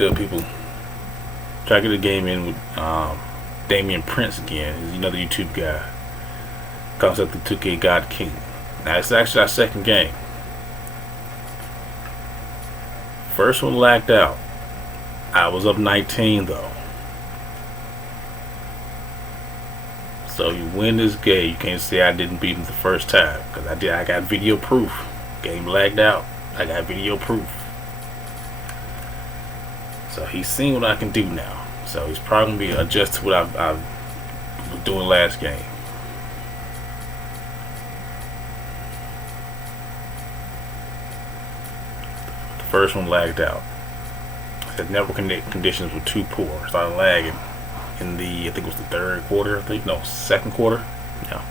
good, people? Try to get a game in with Damien again. He's another YouTube guy. Concept of 2K God King. Now it's actually our second game. First one lagged out. I was up 19 though. So you win this game, you can't say I didn't beat him the first time, because I did. I got video proof. Game lagged out. I got video proof. So he's seen what I can do now. So he's probably gonna be adjust to what I was doing last game. The first one lagged out. The network conditions were too poor. Started lagging in the, I think it was the third quarter. Second quarter. Yeah.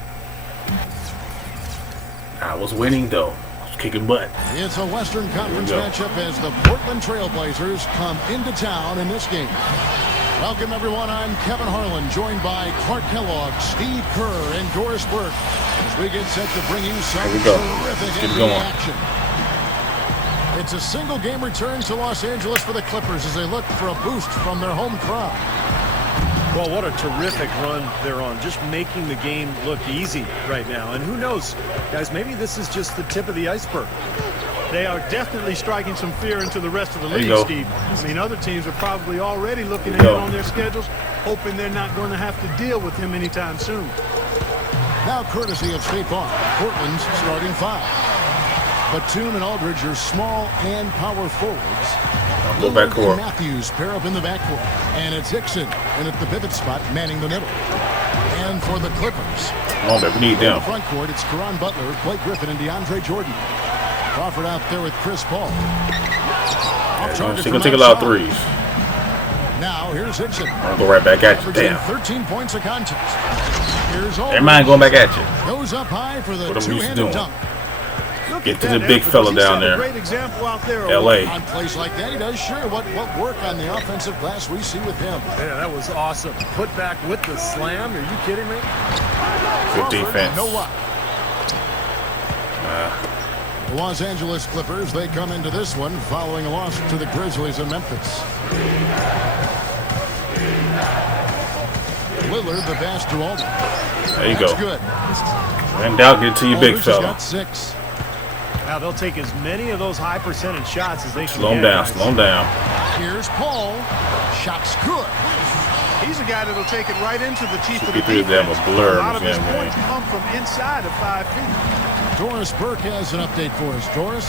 I was winning though. I was kicking butt. It's a Western Conference matchup as the Portland Trail Blazers come into town in this game. Welcome everyone. I'm Kevin Harlan, joined by Clark Kellogg, Steve Kerr, and Doris Burke as we get set to bring you some terrific NBA action. It's a single game return to Los Angeles for the Clippers as they look for a boost from their home crowd. Well, what a terrific run they're on. Just making the game look easy right now. And who knows, guys, maybe this is just the tip of the iceberg. They are definitely striking some fear into the rest of the league, Steve. I mean, other teams are probably already looking ahead on their schedules, hoping they're not going to have to deal with him anytime soon. Now, courtesy of State Farm, Portland's starting five. Batum and Aldridge are small and power forwards. Go back court. Matthews pair up in the backcourt. And it's Hickson in at the pivot spot, manning the middle. And for the Clippers. Oh, man, we need them. In the front court, it's Caron Butler, Blake Griffin, and DeAndre Jordan. Crawford out there with Chris Paul. She's going to take a lot of threes. Now, here's Hickson. I'll go right back at you. Damn. 13 points of contest. Here's Never mind going back at you. Goes up high for the two-handed dunk. Get to the big fella down there. Great example out there. LA. On plays like that, he does sure what work on the offensive glass we see with him. Yeah, that was awesome. Put back with the slam. Are you kidding me? Good defense. No luck. The Los Angeles Clippers, they come into this one following a loss to the Grizzlies in Memphis. Lillard, the pass to Aldridge. There you That's go. Good. And down, get to you, big fella. Got 6. Now they'll take as many of those high percentage shots as they can. Slow him down, slow him down. Here's Paul. Shot's good. He's a guy that'll take it right into the teeth of the defense. A lot of his points come from inside of 5 feet. Doris Burke has an update for us. Doris?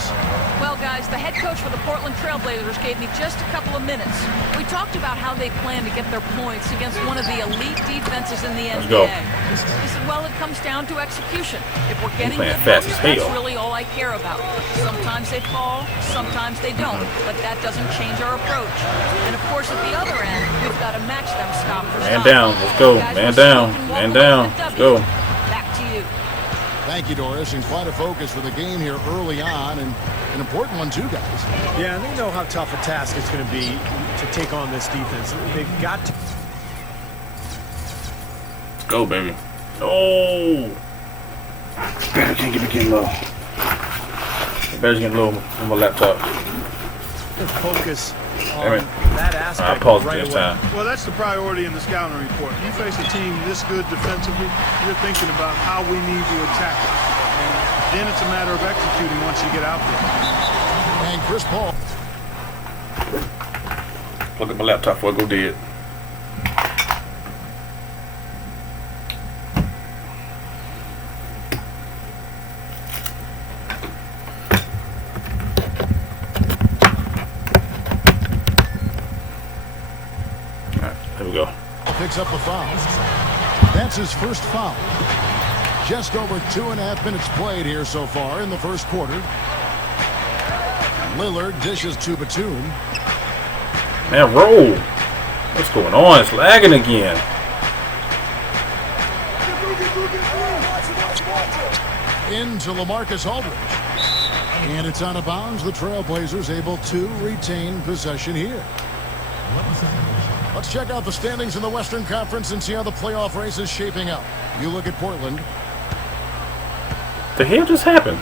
Well, guys, the head coach for the Portland Trail Blazers gave me just a couple of minutes. We talked about how they plan to get their points against one of the elite defenses in the NBA. He said, well, it comes down to execution. If we're getting good looks, that's really all I care about. Sometimes they fall, sometimes they don't, but that doesn't change our approach. And, of course, at the other end, we've got to match them stop for stop. Man down, let's go. Man down, man down, let's go. Back to you. Thank you, Doris, and quite a focus for the game here early on, and an important one too, guys. Yeah, and they know how tough a task it's going to be to take on this defense. They've got to. Let's go, baby. Oh! I can't get the game low. The battery's getting low on my laptop. Focus on that aspect. I paused right this away. time. Well, that's the priority in the scouting report. You face a team this good defensively, you're thinking about how we need to attack it. And then it's a matter of executing once you get out there. And Chris Paul. Look at my laptop before I go dead. There we go. Picks up a foul. That's his first foul. Just over 2.5 minutes played here so far in the first quarter. Lillard dishes to Batum. Man, roll. What's going on? It's lagging again. Into LaMarcus Aldridge. And it's out of bounds. The Trailblazers able to retain possession here. Let's check out the standings in the Western Conference and see how the playoff race is shaping up. You look at Portland. The hell just happened?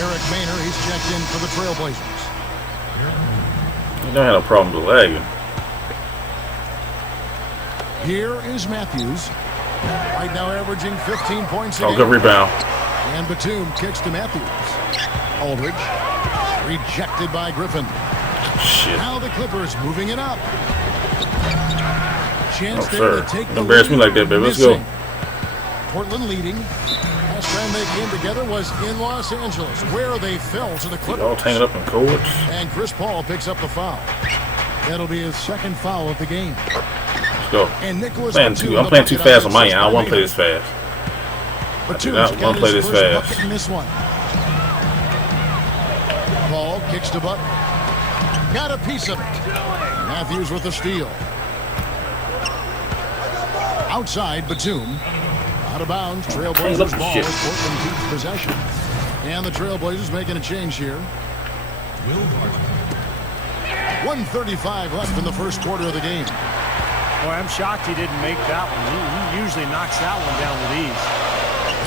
Eric Maynor, he's checked in for the Trailblazers. You don't have a problem with lagging. Here is Matthews. Right now averaging 15 points a game. Good rebound. And Batum kicks to Matthews. Aldridge rejected by Griffin. Shit. Now the Clippers moving it up. Chance Oh, there to take don't embarrass me like that, baby. Let's go. Portland leading. Last time they came together was in Los Angeles, where they fell to the Clippers. All tangled up in cords. And Chris Paul picks up the foul. That'll be his second foul of the game. Let's go. And Nicholas I'm playing too fast on my end. I don't want to play this fast. But I don't want to play this fast. In this one. Paul kicks to Butler. Got a piece of it. Matthews with the steal. Outside, Batum. Out of bounds. Trailblazers ball. Portland keeps possession. And the Trailblazers making a change here. 1:35 left in the first quarter of the game. Boy, I'm shocked he didn't make that one. He usually knocks that one down with ease.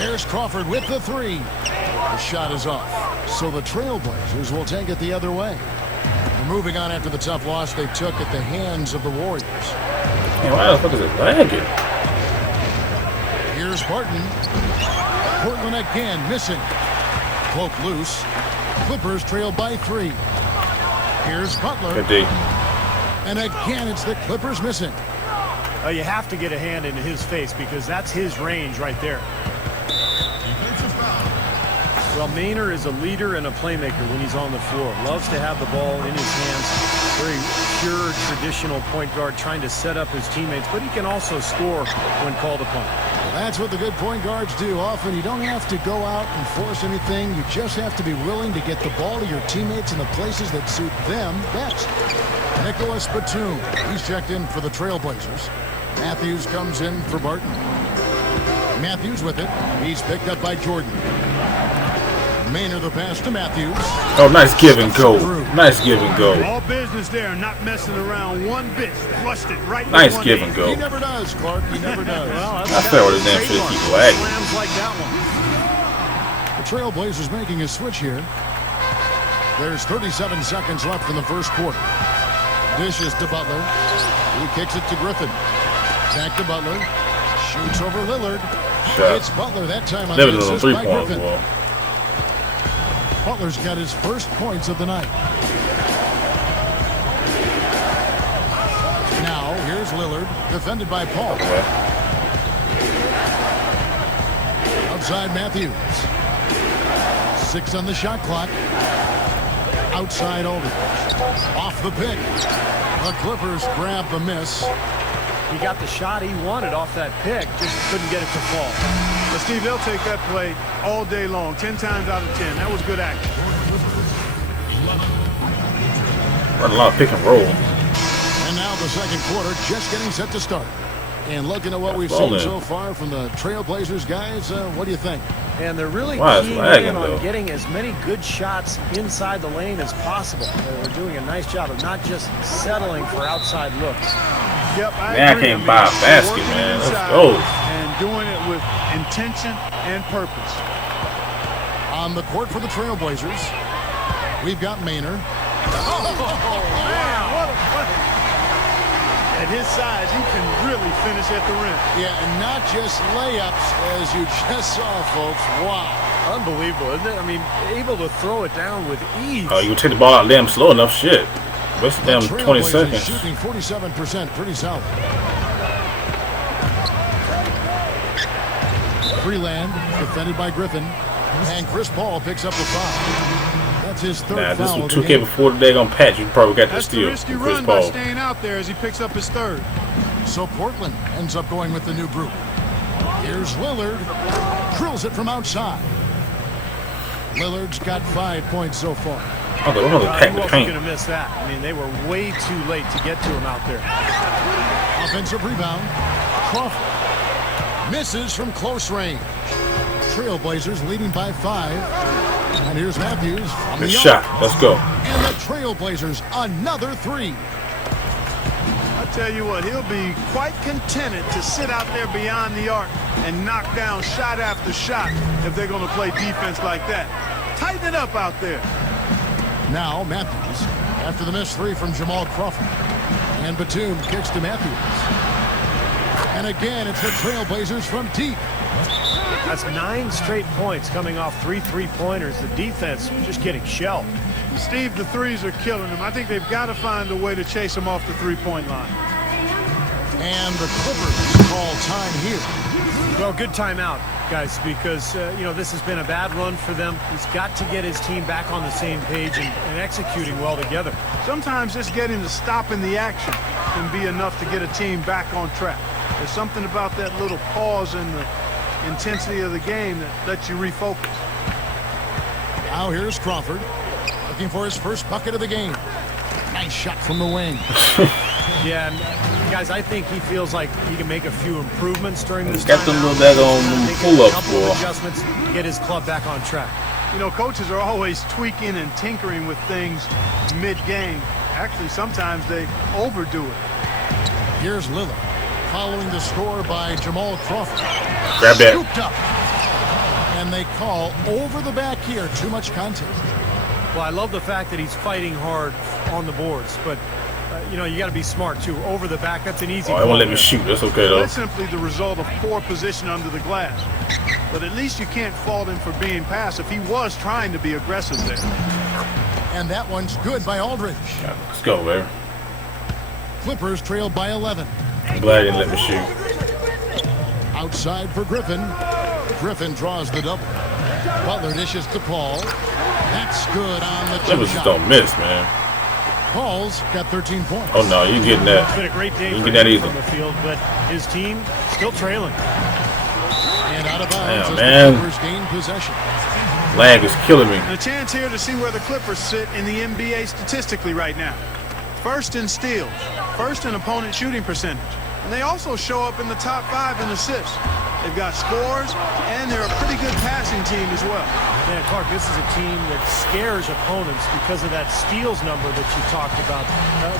There's Crawford with the three. The shot is off. So the Trailblazers will take it the other way. They're moving on after the tough loss they took at the hands of the Warriors. Man, why the fuck is it lagging? Here's Barton. Portland again missing. Cloak loose. Clippers trail by 3. Here's Butler. Good D. And again, it's the Clippers missing. You have to get a hand into his face because that's his range right there. Well, Maynard is a leader and a playmaker when he's on the floor. Loves to have the ball in his hands. Very pure, traditional point guard trying to set up his teammates, but he can also score when called upon. Well, that's what the good point guards do. Often you don't have to go out and force anything. You just have to be willing to get the ball to your teammates in the places that suit them best. Nicholas Batum. He's checked in for the Trailblazers. Matthews comes in for Barton. Matthews with it. He's picked up by Jordan. Maynard the pass to Matthews. Oh, nice give and go. Nice give and go. All business there, not messing around one bit. Flushed it right. Nice give and go. He never does, Clark. He never does. Well, I fell with his damn shit keep lagging. Slams like that one. The Trailblazers making a switch here. There's 37 seconds left in the first quarter. Dishes to Butler. He kicks it to Griffin. Back to Butler. Shoots over Lillard. Shot. It's Butler that time on Never the did a assist by 3-point Griffin. ball. Butler's got his first points of the night. Now, here's Lillard, defended by Paul. Outside Matthews. 6 on the shot clock. Outside Aldridge. Off the pick. The Clippers grab the miss. He got the shot he wanted off that pick, just couldn't get it to fall. But Steve, they'll take that play all day long, 10 times out of 10. That was good action. Run a lot of pick and roll. And now the second quarter just getting set to start. And looking at what we've seen so far from the Trailblazers, guys, what do you think? And they're really keying in on getting as many good shots inside the lane as possible. They're doing a nice job of not just settling for outside looks. Yep, I can't buy a basket, man. Let's go. And doing it with intention and purpose. On the court for the Trailblazers, we've got Maynard. Oh, man, what a play. At his size, he can really finish at the rim. Yeah, and not just layups, as you just saw, folks. Wow. Unbelievable, isn't it? I mean, able to throw it down with ease. Oh, you can take the ball out damn slow enough. Shit. Wasted damn 20 seconds. Shooting 47%, pretty solid. Freeland, defended by Griffin. And Chris Paul picks up the foul. That's his third this foul. was 2K before the day on patch. You probably got the That's steal. the risky Chris run Paul. by staying out there as he picks up his third. So Portland ends up going with the new group. Here's Lillard. Drills it from outside. Lillard's got 5 points so far. Oh, they don't pack the wasn't paint. going to miss that. I mean, they were way too late to get to him out there. Offensive rebound. Crawford misses from close range. Trailblazers leading by 5. And here's Matthews from Good the shot. arc. Let's go. And the Trailblazers another 3. I tell you what, he'll be quite contented to sit out there beyond the arc and knock down shot after shot if they're going to play defense like that. Tighten it up out there. Now Matthews after the missed three from Jamal Crawford. And Batum kicks to Matthews. And again, it's the Trailblazers from deep. That's 9 straight points coming off 3 3-pointers. The defense just getting shelled. Steve, the threes are killing them. I think they've got to find a way to chase them off the three-point line. And the Clippers call time here. Well, good timeout, guys, because, you know, this has been a bad run for them. He's got to get his team back on the same page and executing well together. Sometimes just getting to stop in the action can be enough to get a team back on track. There's something about that little pause in the intensity of the game that lets you refocus. Now here's Crawford looking for his first bucket of the game. Nice shot from the wing. Yeah, and guys, I think he feels like he can make a few improvements during this got time. them little daggone pull-ups, boy. Adjustments, get his club back on track. You know, coaches are always tweaking and tinkering with things mid-game. Actually, sometimes they overdo it. Here's Lillard following the score by Jamal Crawford. Grab that. Scooped up. And they call over the back here. Too much contact. Well, I love the fact that he's fighting hard on the boards, but you know, you got to be smart too. Over the back, that's an easy. Oh, they won't let me shoot. That's okay though. That's simply the result of poor position under the glass. But at least you can't fault him for being passive. He was trying to be aggressive there. And that one's good by Aldridge. Yeah, let's go, baby. Clippers trailed by 11. I'm glad they didn't let me shoot. Outside for Griffin. Griffin draws the double. Butler dishes to Paul. That's good on the jump Clippers shot. just don't miss, man. Paul's got 13 points. Oh no, you getting It's that? been a great day You for get that him either. from the field, but his team still trailing. And out of bounds Damn, as man. the Clippers gain possession. Lag is killing me. And a chance here to see where the Clippers sit in the NBA statistically right now. First in steals, first in opponent shooting percentage. And they also show up in the top 5 in assists. They've got scores, and they're a pretty good passing team as well. Man, Clark, this is a team that scares opponents because of that steals number that you talked about.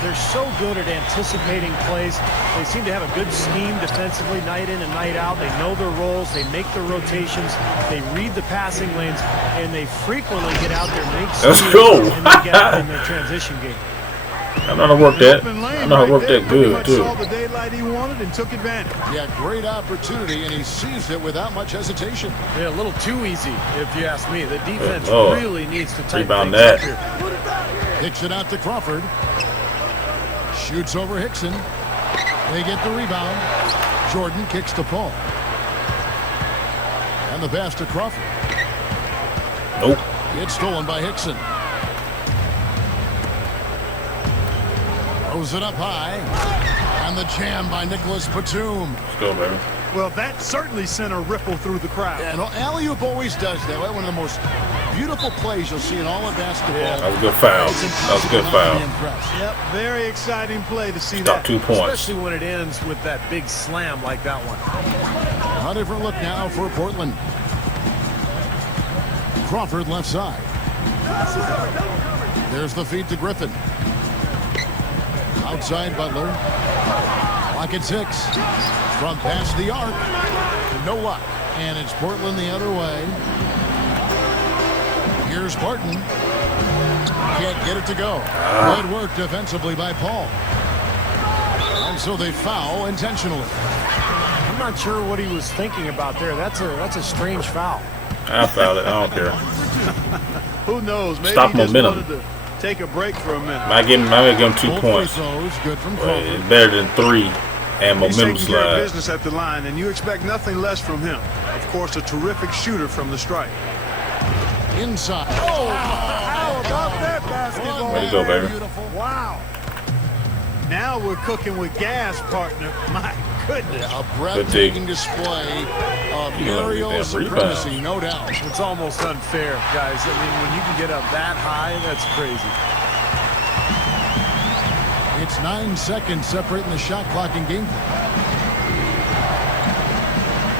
They're so good at anticipating plays. They seem to have a good scheme defensively night in and night out. They know their roles. They make their rotations. They read the passing lanes, and they frequently get out there, make Let's steals, go. and they get out in their transition game. I know how to work that. I know how to work that good too. Saw the daylight he wanted and took advantage. Yeah, great opportunity, and he seized it without much hesitation. Yeah, a little too easy, if you ask me. The defense Lord. really needs to tighten Rebound things up that. here. Kicks it out to Crawford. Shoots over Hickson. They get the rebound. Jordan kicks to Paul. And the pass to Crawford. Nope. It's stolen by Hickson. Throws it up high. And the jam by Nicholas Batum. Let's go, baby. Well, that certainly sent a ripple through the crowd. And alley-oop always does that. One of the most beautiful plays you'll see in all of basketball. That was a good foul. That was a good foul. Yep, very exciting play to see Stop that. 2 points. Especially when it ends with that big slam like that one. A different look now for Portland. Crawford left side. There's the feed to Griffin. Outside Butler. Clock at 6. From past the arc. No luck. And it's Portland the other way. Here's Barton. Can't get it to go. Good work defensively by Paul. And so they foul intentionally. I'm not sure what he was thinking about there. That's a strange foul. I fouled it. I don't care. Who knows? Maybe Stop he just momentum. wanted to take a break for a minute. I give him 2 Both points. free throws, good from But Crawford. it's better than 3 and He's momentum taking care of slide. business at the line, and you expect nothing less from him. Of course, a terrific shooter from the stripe. Inside. How about that basketball? Way to go, baby. Beautiful. Wow. Now we're cooking with gas, partner. My goodness. A breathtaking display of You know, aerial damn supremacy, rebound. no doubt. It's almost unfair, guys. I mean, when you can get up that high, that's crazy. It's 9 seconds separating the shot clock and game clock.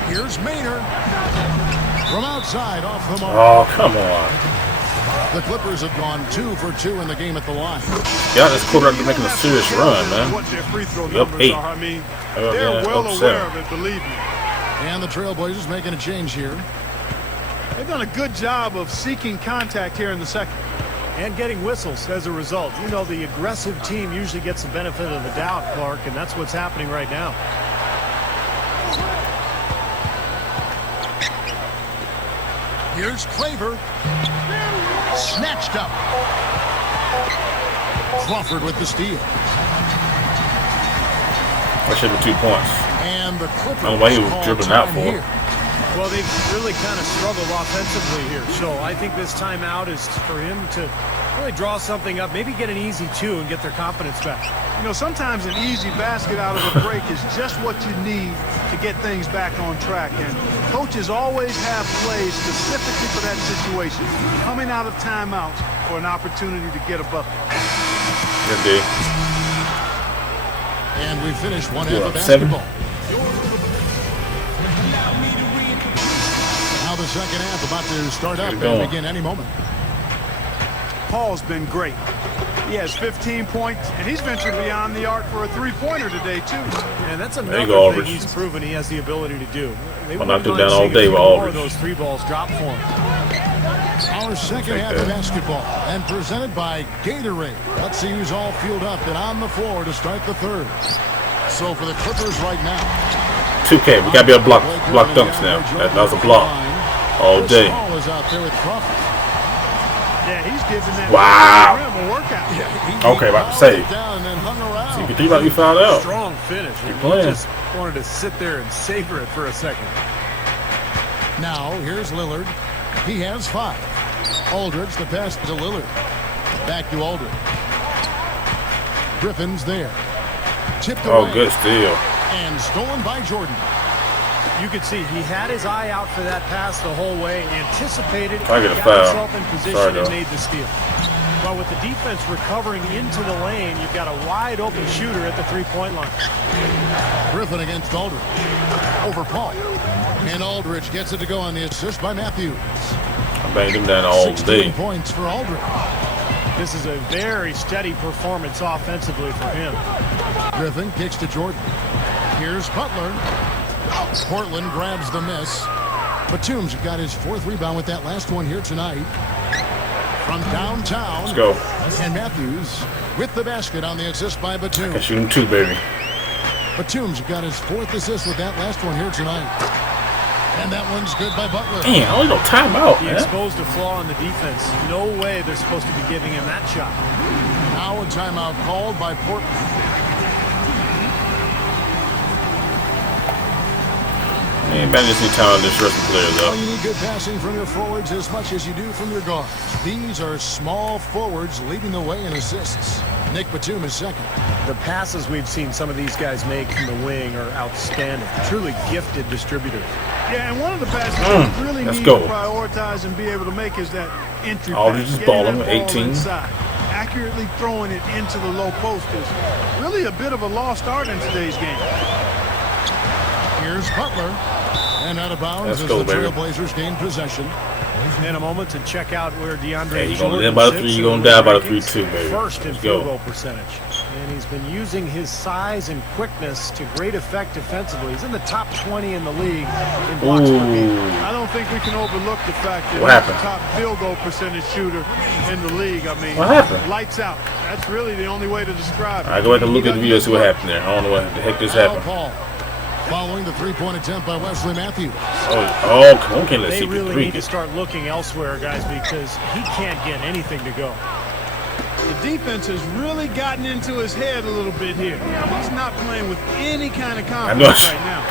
Here's Maynard. From outside, off the mark. Oh, come on. The Clippers have gone 2 for 2 in the game at the line. Y'all just quarterback making a serious run, man. What their free throw Up numbers 8. are. I mean, Oh, they're yeah, well up aware 7. of it, believe me. And the Trailblazers making a change here. They've done a good job of seeking contact here in the second. And getting whistles as a result. You know, the aggressive team usually gets the benefit of the doubt, Clark, and that's what's happening right now. Here's Claver. Snatched up. Crawford with the steal. That should be 2 points. And the Clippers. I don't know why he was dribbling out for. Here. Well, they've really kind of struggled offensively here. So I think this timeout is for him to really draw something up, maybe get an easy two and get their confidence back. You know, sometimes an easy basket out of a break is just what you need to get things back on track. And coaches always have plays specifically for that situation, coming out of timeouts for an opportunity to get a bucket. Good day. And we finish one half of basketball. Now the second half about to start up and begin any moment. Paul's been great. He has 15 points, and he's ventured beyond the arc for a three-pointer today, too. And that's another thing he's proven he has the ability to do. I'll knock him down all day with Aldridge. Those three balls drop for him. Our second half of basketball, and presented by Gatorade. Let's see who's all fueled up and on the floor to start the third. So for the Clippers right now. 2K, we got to be able to block dunks now. That was a block all day. Paul is out there with Crawford. Yeah, he's giving that rim a workout. Yeah, okay, about to say. See, if you about to be fouled out. Strong finish. You're playing. Just wanted to sit there and savor it for a second. Now, here's Lillard. He has 5. Aldridge, the pass to Lillard. Back to Aldridge. Griffin's there. Tipped away. Oh, good steal. And stolen by Jordan. You could see he had his eye out for that pass the whole way, anticipated, I get a got foul. himself in position and made the steal. But with the defense recovering into the lane, you've got a wide open shooter at the three-point line. Griffin against Aldridge. Over Paul. And Aldridge gets it to go on the assist by Matthews. I banged him down all 16 day. points for Aldridge. This is a very steady performance offensively for him. Griffin kicks to Jordan. Here's Butler. Portland grabs the miss. Batum's got his 4th rebound with that last one here tonight. From downtown. Let's go. And Matthews with the basket on the assist by Batum. I can shoot him too, baby. Batum's got his 4th assist with that last one here tonight. And that one's good by Butler. Man, I only no timeout, He man. exposed a flaw in the defense. No way they're supposed to be giving him that shot. Now a timeout called by Portland. Man, man, just need time on this rest of the players, Well, though. you need good passing from your forwards as much as you do from your guards. These are small forwards leading the way in assists. Nick Batum is second. The passes we've seen some of these guys make from the wing are outstanding. Truly gifted distributors. Yeah, and one of the passes we really need to prioritize and be able to make is that entry Aldridge pass. is Getting balling, that ball 18. inside. Accurately throwing it into the low post is really a bit of a lost art in today's game. Here's Butler. And out of bounds as go, the baby. Trailblazers gain possession. In a moment to check out where DeAndre Hey, you're Jordan going to live by the 3, sits you're going in to die the by the rankings. 3 too, baby. First in Let's field go. goal percentage. And he's been using his size and quickness to great effect defensively. He's in the top 20 in the league in blocks per game. I don't think we can overlook the fact that What he's happened? the top field goal percentage shooter in the league. I mean, What happened? lights out. That's really the only way to describe it. I go back and look at the video, see what happened there. I don't know what the heck just happened. Paul. Following the 3-point attempt by Wesley Matthews. Oh, come on, can't let They CP3 really need to get. start looking elsewhere, guys, because he can't get anything to go. The defense has really gotten into his head a little bit here. He's not playing with any kind of confidence right now.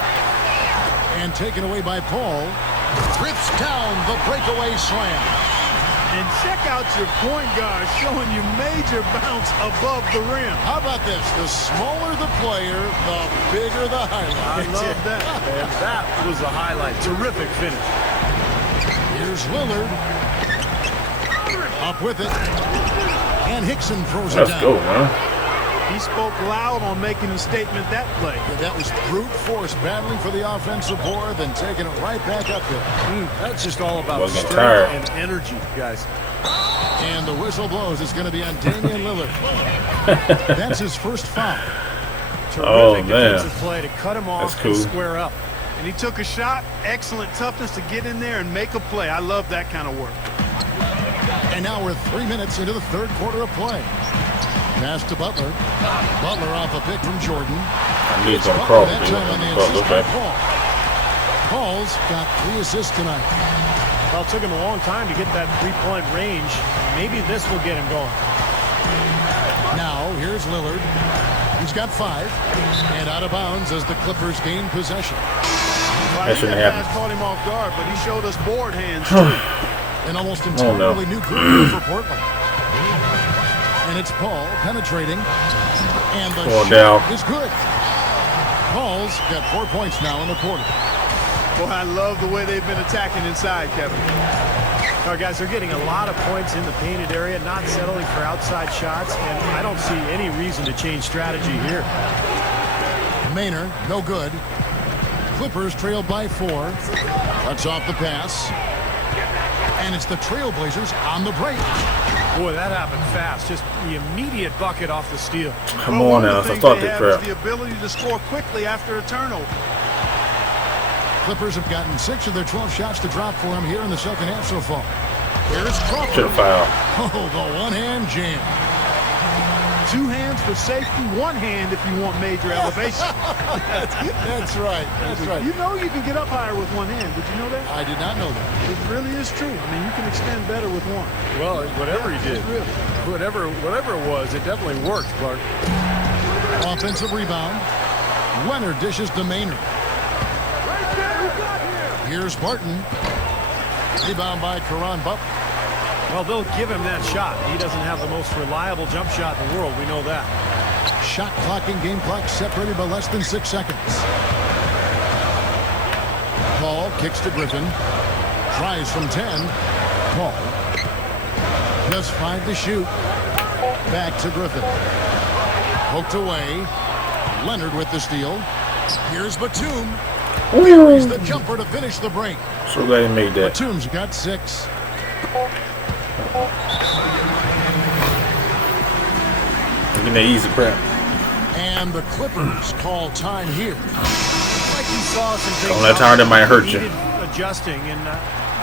And taken away by Paul. Rips down the breakaway slam. And check out your point guard showing you major bounce above the rim. How about this? The smaller the player, the bigger the highlight. I love that. And that was a highlight. Terrific finish. Here's Lillard. Up with it. And Hickson throws it Let's down. go, man. He spoke loud on making a statement that play. Yeah, that was brute force battling for the offensive board, then taking it right back up there. That's just all about Wasn't strength tired. and energy, guys. And the whistle blows. It's going to be on Damien Lillard. That's his first foul. Terrific man. defensive play to cut him off That's cool. and square up. And he took a shot. Excellent toughness to get in there and make a play. I love that kind of work. And now we're 3 minutes into the third quarter of play. Pass to Butler. Butler off a pick from Jordan. I knew he was going to crawl. Okay. Paul's got 3 assists tonight. Well, it took him a long time to get that three-point range. Maybe this will get him going. Now, here's Lillard. He's got 5. And out of bounds as the Clippers gain possession. That shouldn't happen. Caught him off guard, but he showed us board hands, too. An almost entirely new group for Portland. And it's Paul penetrating. And the shot is good. Paul's got 4 points now in the quarter. Boy, I love the way they've been attacking inside, Kevin. All right, guys, they're getting a lot of points in the painted area, not settling for outside shots, and I don't see any reason to change strategy here. Maynard, no good. Clippers trailed by 4. Cuts off the pass. And it's the Trailblazers on the break. Boy, that happened fast. Just the immediate bucket off the steal. Come on now, let's start the crap. The ability to score quickly after a turnover. Clippers have gotten 6 of their 12 shots to drop for him here in the second half so far. Here's Crawford. Should have fouled. Oh, the one-hand jam. 2 hands for safety, 1 hand if you want major elevation. That's right. That's right. You know you can get up higher with 1 hand. Did you know that? I did not know that. It really is true. I mean, you can extend better with 1. Well, whatever he did, Really. whatever it was, it definitely worked, Clark. Offensive rebound. Leonard dishes to Maynard. Here's Barton. Rebound by Caron Butler. Well, they'll give him that shot. He doesn't have the most reliable jump shot in the world. We know that. Shot clock and game clock separated by less than 6 seconds. Paul kicks to Griffin. Tries from 10. Paul. Just 5 to shoot. Back to Griffin. Poked away. Leonard with the steal. Here's Batum. Buries the jumper to finish the break. So glad he made that. Batum's got 6. Getting that easy crap. And the Clippers call time here. Like he saw some things. Don't let time that might hurt you. Adjusting and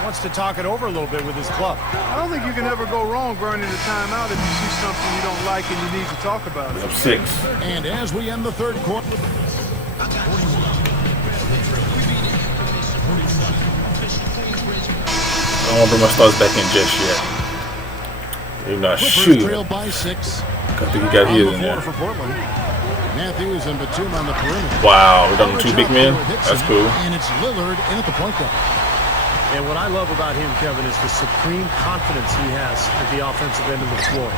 wants to talk it over a little bit with his club. I don't think you can ever go wrong burning a timeout if you see something you don't like and you need to talk about it. I'm 6. And as we end the third quarter. I don't want to bring my stars back in just yet. They're not shooting. Trail by 6. I think he got his in there. For Portland. Matthews and Batum on the perimeter. Wow, we're done with 2 big men. That's cool. And it's Lillard in at the point guard. And what I love about him, Kevin, is the supreme confidence he has at the offensive end of the floor.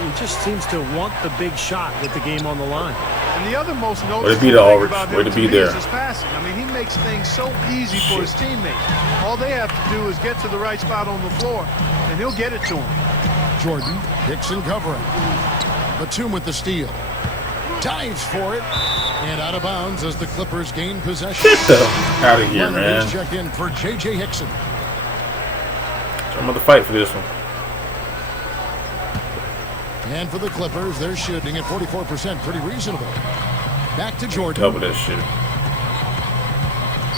He just seems to want the big shot with the game on the line. And the other most Way to be there, noticeable thing Aldridge. about Way him to be me there. is his passing. I mean, he makes things so easy for his teammates. All they have to do is get to the right spot on the floor, and he'll get it to him. Jordan, Dixon covering. Batum with the steal. Dives for it. And out of bounds as the Clippers gain possession. Get the out of here, Leonard man. is checked in for J.J. Hickson. I'm going to fight for this one. And for the Clippers, they're shooting at 44%. Pretty reasonable. Back to Jordan. Double that shit.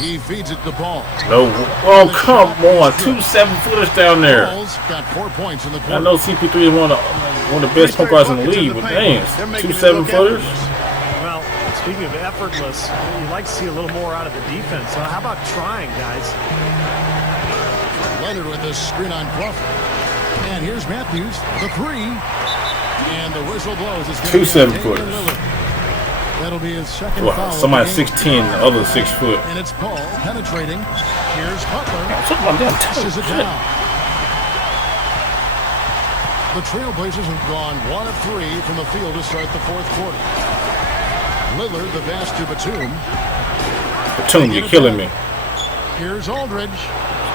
He feeds it to Ball. No. Oh, come on. 2 7-footers down there. Ball's got 4 points in the quarter. I know CP3 is one of the best point guards in the league, but damn, 2 7-footers. Well, speaking of effortless, you'd like to see a little more out of the defense. So how about trying, guys? Leonard with the screen on Crawford. And here's Matthews, the 3. And the whistle blows. It's 2 7-footers. That'll be his second Wow, foul. somebody 16, the other 6 foot. And it's Paul penetrating. Here's Butler. Something like that. Pushes it down. The Trailblazers have gone 1 of 3 from the field to start the fourth quarter. Lillard, the pass to Batum. Batum, you're killing me. Here's Aldridge.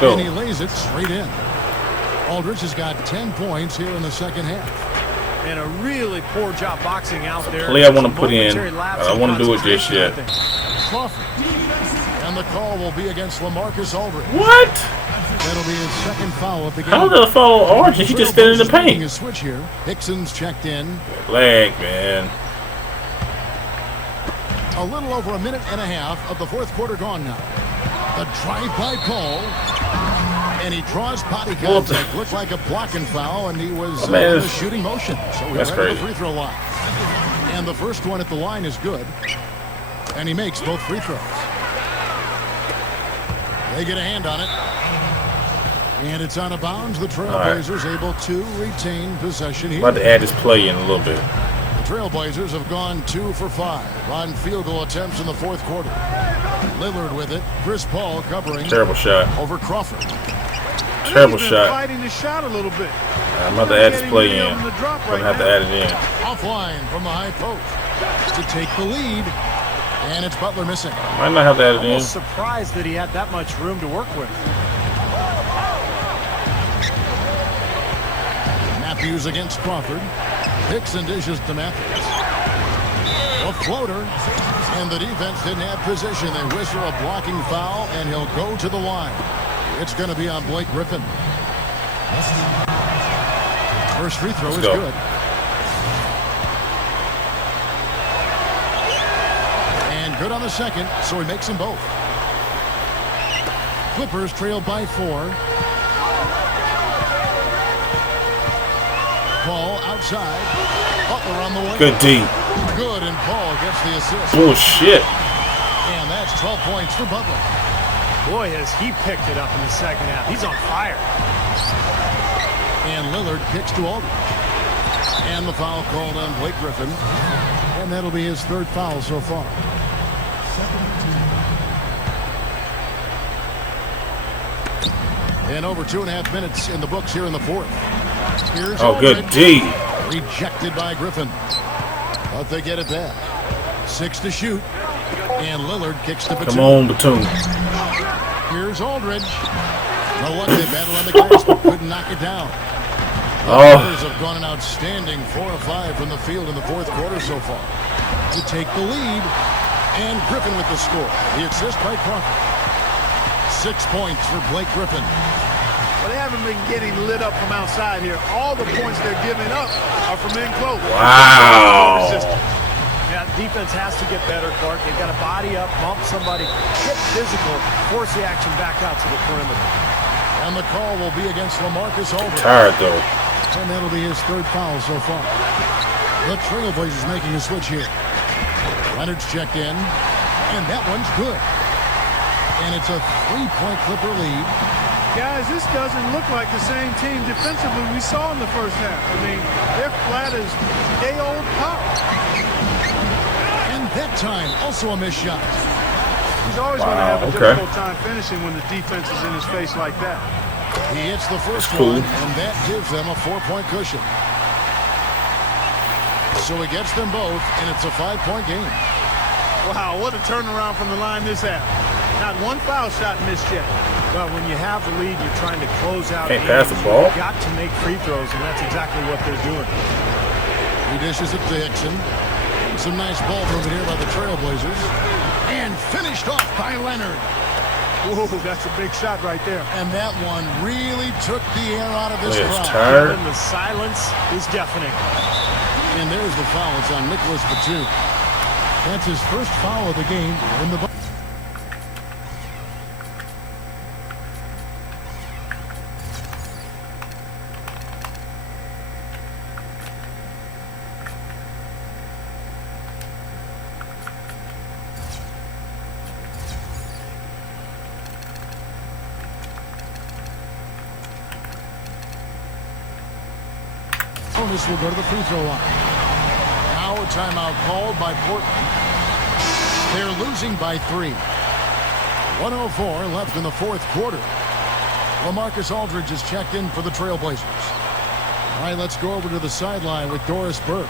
Go. And he lays it straight in. Aldridge has got 10 points here in the second half. And a really poor job boxing out there. Play I want to put in. I don't want to do it just yet. Crawford. And the call will be against LaMarcus Aldridge. What? That'll be his second foul of the game. How did I follow Orange? He just standing in the paint. A switch here. Hickson's checked in. Lag, man. A little over a minute and a half of the fourth quarter gone now. The drive by Paul. And he draws body contact. Looked like a blocking foul, and he was in a shooting motion. So he's at the free throw line. And the first one at the line is good. And he makes both free throws. They get a hand on it. And it's out of bounds. The Trailblazers able to retain possession here. About to add this play in a little bit. The Trailblazers have gone 2 for 5 on field goal attempts in the fourth quarter. Lillard with it. Chris Paul covering. Terrible shot. Over Crawford. Terrible shot. Fighting the shot a little bit. I'm about to add this play in. I'm going to have to add it in. Offline from the high post to take the lead. And it's Butler missing. Might not have to add it in. Almost surprised that he had that much room to work with. Matthews against Crawford. Picks and dishes to Matthews. A floater. And the defense didn't have position. They whistle a blocking foul, and he'll go to the line. It's going to be on Blake Griffin. First free throw is good. And good on the second, so he makes them both. Clippers trail by 4. Paul outside. Butler on the way. Good D. Good, and Paul gets the assist. Bullshit. And that's 12 points for Butler. Boy, has he picked it up in the second half. He's on fire. And Lillard kicks to Aldridge. And the foul called on Blake Griffin. And that'll be his third foul so far. And over 2.5 minutes in the books here in the fourth. Here's good D. Rejected by Griffin. But they get it back. 6 to shoot. And Lillard kicks to Batum. Come on, Batum. Here's Aldridge. No luck, they battle on the glass, but couldn't knock it down. The Clippers have gone an outstanding 4 of 5 from the field in the fourth quarter so far. To take the lead. And Griffin with the score. The assist by Crawford. 6 points for Blake Griffin. Well, they haven't been getting lit up from outside here. All the points they're giving up are from in close. Wow. Yeah, defense has to get better, Clark. They've got to body up, bump somebody, get physical, force the action back out to the perimeter. And the call will be against LaMarcus Aldridge. Tired, though. And that'll be his third foul so far. The Trailblazers making a switch here. Leonard's checked in. And that one's good. And it's a 3-point Clipper lead. Guys, this doesn't look like the same team defensively we saw in the first half. I mean, they're flat as day-old pop. And that time, also a missed shot. He's always going to have a difficult time finishing when the defense is in his face like that. He hits the first one, and that gives them a 4-point cushion. So he gets them both, and it's a 5-point game. Wow, what a turnaround from the line this half. Not one foul shot missed yet. But when you have the lead, you're trying to close out. Can't pass the ball. You've got to make free throws, and that's exactly what they're doing. He dishes it to Hickson. Some nice ball movement here by the Trailblazers. And finished off by Leonard. Whoa, that's a big shot right there. And that one really took the air out of this crowd. Tired. And the silence is deafening. And there's the foul. It's on Nicholas Batum. That's his first foul of the game in the bonus will go to the free throw line. Now a timeout called by Portland. They're losing by 3. 1:04 left in the fourth quarter. LaMarcus Aldridge is checked in for the Trailblazers. All right, let's go over to the sideline with Doris Burke.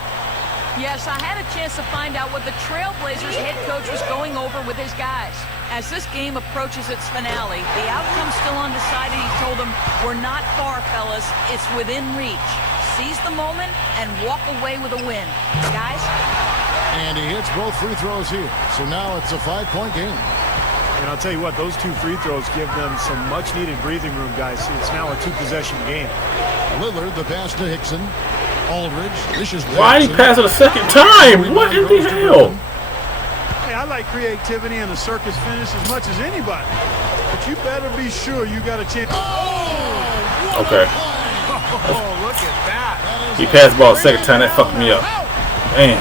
Yes, I had a chance to find out what the Trailblazers head coach was going over with his guys. As this game approaches its finale, the outcome's still undecided. He told them, "We're not far, fellas. It's within reach. Seize the moment and walk away with a win." Guys? And he hits both free throws here. So now it's a 5-point game. And I'll tell you what, those 2 free throws give them some much-needed breathing room, guys. It's now a 2-possession game. Lillard, the pass to Hickson. Aldridge, dishes. Why did he pass it a second time? What in the hell? Hey, I like creativity and a circus finish as much as anybody. But you better be sure you got a chance. Okay. Oh, look at that. He passed the ball a second time. That fucked me up. Damn.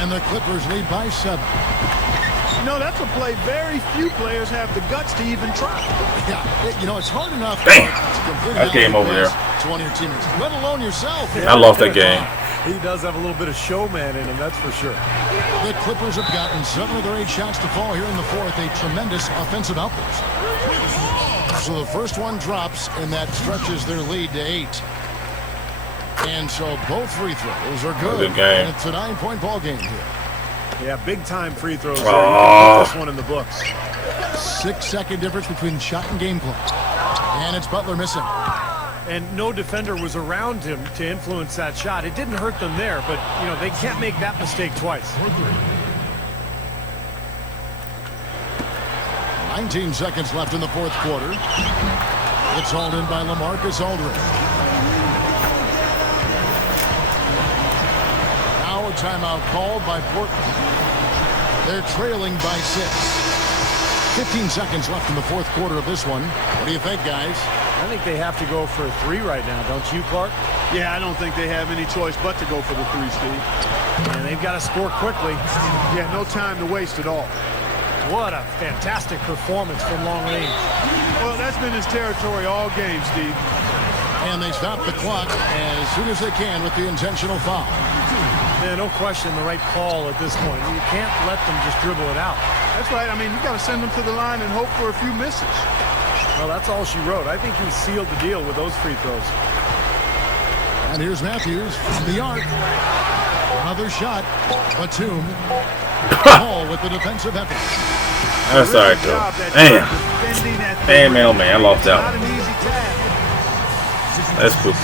And the Clippers lead by 7. You know, that's a play very few players have the guts to even try. Yeah, you know, it's hard enough Damn. to complete That game over there. to one of your teammates, let alone yourself. I lost that game. He does have a little bit of showman in him, that's for sure. The Clippers have gotten 7 of their 8 shots to fall here in the fourth. A tremendous offensive outburst. So the first one drops, and that stretches their lead to 8. And so both free throws are good. Good game. And it's a 9-point ball game here. Yeah, big-time free throws there. You can put this one in the books. 6-second difference between shot and game clock. And it's Butler missing. And no defender was around him to influence that shot. It didn't hurt them there, but, you know, they can't make that mistake twice. 19 seconds left in the fourth quarter. It's hauled in by LaMarcus Aldridge. Now a timeout called by Portland. They're trailing by 6. 15 seconds left in the fourth quarter of this one. What do you think, guys? I think they have to go for a 3 right now, don't you, Clark? Yeah, I don't think they have any choice but to go for the 3, Steve. And they've got to score quickly. Yeah, no time to waste at all. What a fantastic performance from long range. Well, that's been his territory all game, Steve. And they stop the clock as soon as they can with the intentional foul. Yeah, no question the right call at this point. You can't let them just dribble it out. That's right. I mean, you got to send them to the line and hope for a few misses. Well, that's all she wrote. I think he sealed the deal with those free throws. And here's Matthews from the arc. Another shot. Batum. Hall with the defensive effort. That's all right, though. Damn. Damn, man, oh, man. I lost out. Not an easy task. That's cool.